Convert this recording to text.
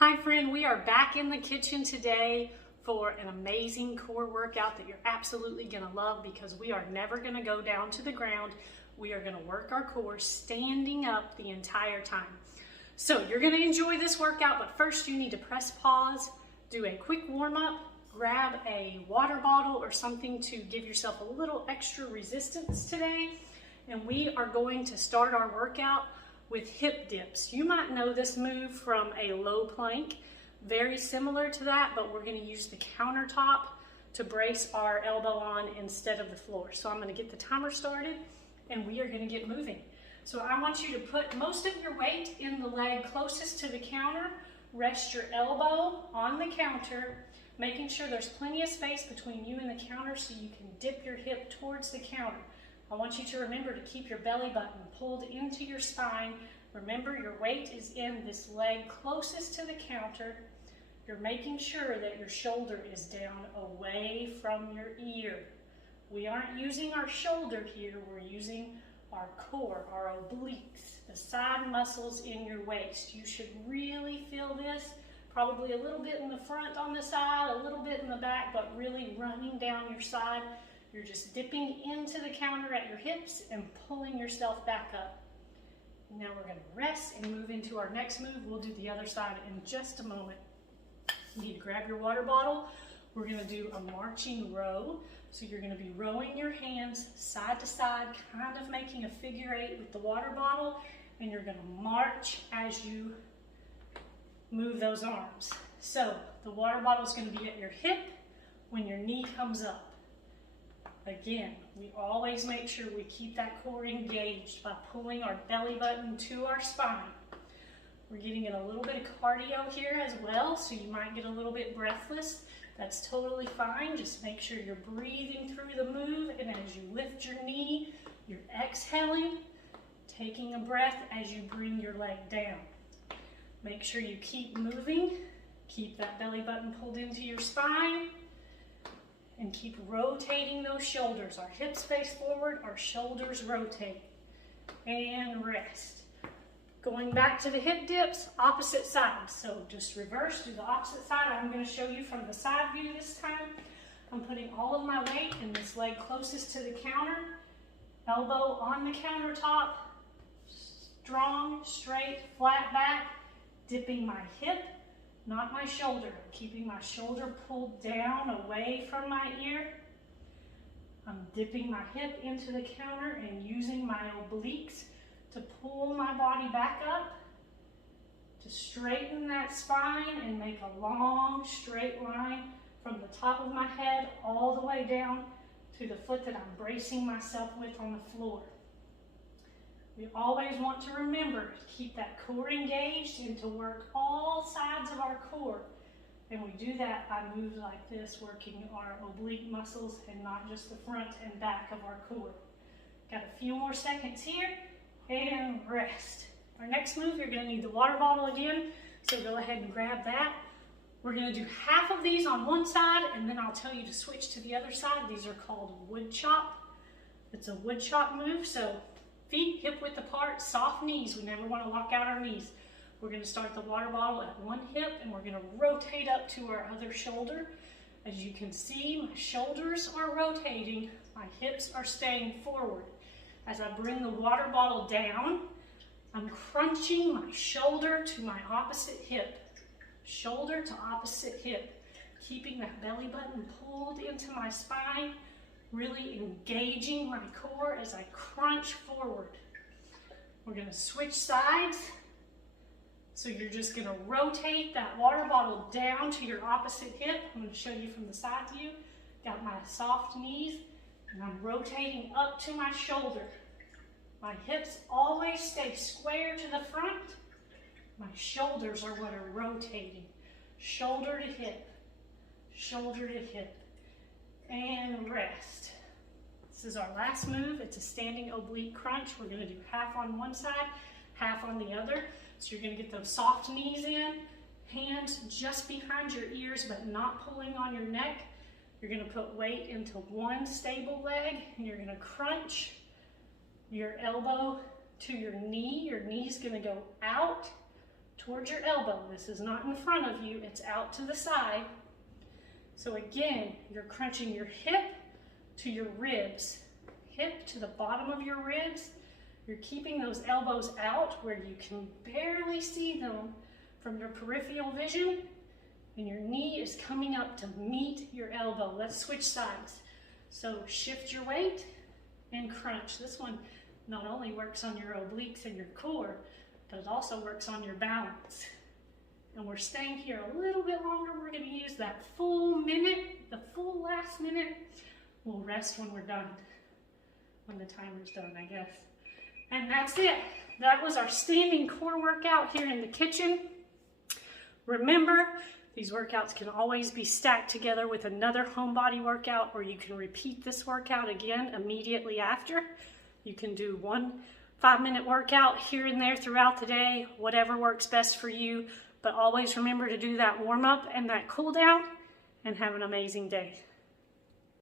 Hi friend, we are back in the kitchen today for an amazing core workout that you're absolutely gonna love because we are never gonna go down to the ground. We are gonna work our core standing up the entire time. So you're gonna enjoy this workout, but first you need to press pause, do a quick warm up, grab a water bottle or something to give yourself a little extra resistance today. And we are going to start our workout with hip dips. You might know this move from a low plank, very similar to that, but we're gonna use the countertop to brace our elbow on instead of the floor. So I'm gonna get the timer started and we are gonna get moving. So I want you to put most of your weight in the leg closest to the counter, rest your elbow on the counter, making sure there's plenty of space between you and the counter so you can dip your hip towards the counter. I want you to remember to keep your belly button pulled into your spine. Remember, your weight is in this leg closest to the counter. You're making sure that your shoulder is down away from your ear. We aren't using our shoulder here, we're using our core, our obliques, the side muscles in your waist. You should really feel this, probably a little bit in the front on the side, a little bit in the back, but really running down your side. You're just dipping into the counter at your hips and pulling yourself back up. Now we're going to rest and move into our next move. We'll do the other side in just a moment. You need to grab your water bottle. We're going to do a marching row. So you're going to be rowing your hands side to side, kind of making a figure eight with the water bottle, and you're going to march as you move those arms. So the water bottle is going to be at your hip when your knee comes up. Again, we always make sure we keep that core engaged by pulling our belly button to our spine. We're getting in a little bit of cardio here as well, so you might get a little bit breathless. That's totally fine. Just make sure you're breathing through the move, and as you lift your knee, you're exhaling, taking a breath as you bring your leg down. Make sure you keep moving, keep that belly button pulled into your spine, and keep rotating those shoulders. Our hips face forward, our shoulders rotate. And rest. Going back to the hip dips, opposite sides. So just reverse, do the opposite side. I'm going to show you from the side view this time. I'm putting all of my weight in this leg closest to the counter. Elbow on the countertop. Strong, straight, flat back. Dipping my hip, not my shoulder, keeping my shoulder pulled down away from my ear. I'm dipping my hip into the counter and using my obliques to pull my body back up, to straighten that spine and make a long straight line from the top of my head all the way down to the foot that I'm bracing myself with on the floor. We always want to remember to keep that core engaged and to work all sides of our core. And we do that by moves like this, working our oblique muscles and not just the front and back of our core. Got a few more seconds here and rest. Our next move, you're going to need the water bottle again, so go ahead and grab that. We're going to do half of these on one side and then I'll tell you to switch to the other side. These are called wood chop. It's a wood chop move, so feet hip width apart, soft knees. We never want to lock out our knees. We're going to start the water bottle at one hip and we're going to rotate up to our other shoulder. As you can see, my shoulders are rotating, my hips are staying forward. As I bring the water bottle down, I'm crunching my shoulder to my opposite hip. Shoulder to opposite hip. Keeping that belly button pulled into my spine. Really engaging my core as I crunch forward. We're going to switch sides. So you're just going to rotate that water bottle down to your opposite hip. I'm going to show you from the side view. Got my soft knees and I'm rotating up to my shoulder. My hips always stay square to the front. My shoulders are what are rotating. Shoulder to hip. Shoulder to hip. And rest. This is our last move. It's a standing oblique crunch. We're going to do half on one side, half on the other. So you're going to get those soft knees in, hands just behind your ears but not pulling on your neck. You're going to put weight into one stable leg and you're going to crunch your elbow to your knee. Your knee's going to go out towards your elbow. This is not in front of you, it's out to the side. So again, you're crunching your hip to your ribs, hip to the bottom of your ribs. You're keeping those elbows out where you can barely see them from your peripheral vision, and your knee is coming up to meet your elbow. Let's switch sides. So shift your weight and crunch. This one not only works on your obliques and your core, but it also works on your balance. And we're staying here a little bit longer. We're going to use that full minute, the full last minute. We'll rest when we're done, when the timer's done, I guess. And that's it. That was our standing core workout here in the kitchen. Remember, these workouts can always be stacked together with another home body workout, or you can repeat this workout again immediately after. You can do one 5-minute workout here and there throughout the day, whatever works best for you. But always remember to do that warm up and that cool down, and have an amazing day.